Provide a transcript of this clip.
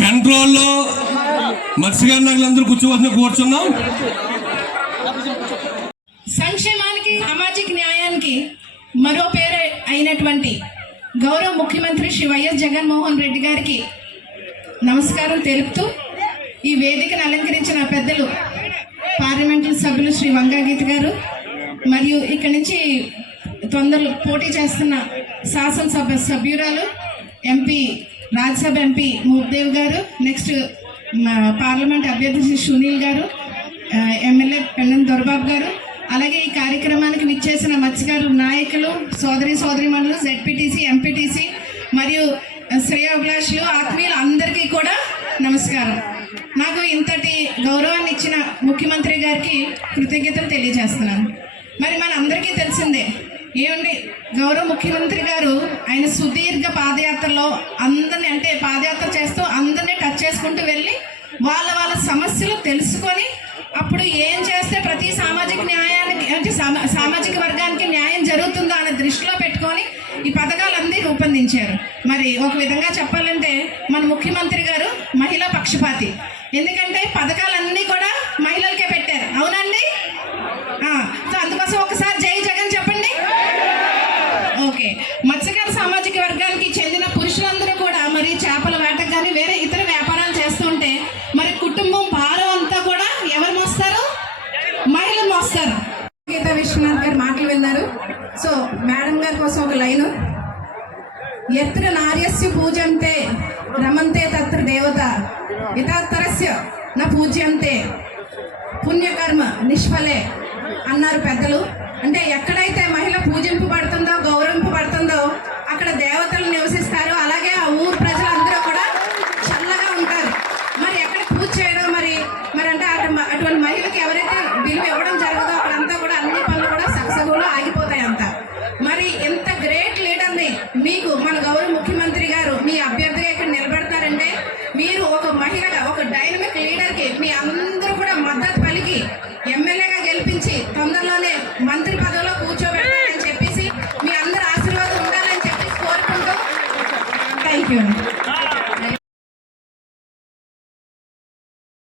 సెంట్రోల్లో మత్స్యకార నాయకులందరూ కూర్చున్నాం. సంక్షేమానికి సామాజిక న్యాయానికి మరో పేరు అయినటువంటి గౌరవ ముఖ్యమంత్రి శ్రీ వైఎస్ జగన్మోహన్ రెడ్డి గారికి నమస్కారం తెలుపుతూ ఈ వేదికను అలంకరించిన పెద్దలు పార్లమెంటు సభ్యులు శ్రీ వంగాగీత గారు మరియు ఇక్కడి నుంచి తొందరలో పోటీ చేస్తున్న శాసనసభ సభ్యురాలు ఎంపీ రాజ్యసభ ఎంపీ మూర్దేవ్ గారు, నెక్స్ట్ పార్లమెంట్ అభ్యర్థి శ్రీ సునీల్ గారు, ఎమ్మెల్యే పెన్నెం దొరబాబు గారు, అలాగే ఈ కార్యక్రమానికి విచ్చేసిన మత్స్యకారుల నాయకులు, సోదరీమణులు, జెడ్పీటీసీ, ఎంపీటీసీ మరియు శ్రేయోభిలాషులు, ఆత్మీయులు అందరికీ కూడా నమస్కారం. నాకు ఇంతటి గౌరవాన్ని ఇచ్చిన ముఖ్యమంత్రి గారికి కృతజ్ఞతలు తెలియజేస్తున్నాను. మరి మనందరికీ తెలిసిందే ఏమండి, గౌరవ ముఖ్యమంత్రి గారు ఆయన సుదీర్ఘ పాదయాత్రలో అందరినీ, అంటే పాదయాత్ర చేస్తూ అందరినీ టచ్ చేసుకుంటూ వెళ్ళి వాళ్ళ సమస్యలు తెలుసుకొని అప్పుడు ఏం చేస్తే ప్రతి సామాజిక న్యాయానికి, అంటే సామాజిక వర్గానికి న్యాయం జరుగుతుందో అనే దృష్టిలో పెట్టుకొని ఈ పథకాలన్నీ రూపొందించారు. మరి ఒక విధంగా చెప్పాలంటే మన ముఖ్యమంత్రి గారు మహిళా పక్షపాతి. ఎందుకంటే పథకాలన్నీ కూడా మహిళలకే పెట్టారు, అవునండి? సో అందుకోసం ఒకసారి జై జగన్ చెప్పండి. ఓకే, మత్స్యకార సామాజిక వర్గానికి చెందిన పురుషులందరూ కూడా మరి చేపల వేటకు కానీ వేరే ఇతర వ్యాపారాలు చేస్తుంటే మరి కుటుంబం భారం అంతా కూడా ఎవరు మోస్తారు? మహిళలు మోస్తారు. గీతా విశ్వనాథ్ గారు మాటలు విన్నారు. సో మేడం గారి కోసం ఒక లైను: ఎత్ర నార్యస్య పూజంతే రమంతే తత్ర దేవత ఇతరస్య నా పూజ్యంతే పుణ్యకర్మ నిష్ఫలే అన్నారు పెద్దలు. అంటే ఎక్కడైతే మహిళ పూజింపబడుతుందో, గౌరవింపబడుతుందో అక్కడ దేవతలు నివసిస్తారు. అలాగే ఆ ఊరు ప్రజలందరూ కూడా చల్లగా ఉంటారు. మరి ఎక్కడ పూజ చేయడం మరి అంటే అటువంటి మహిళకి ఎవరైతే విలువ ఇవ్వడం జరగదో అక్కడ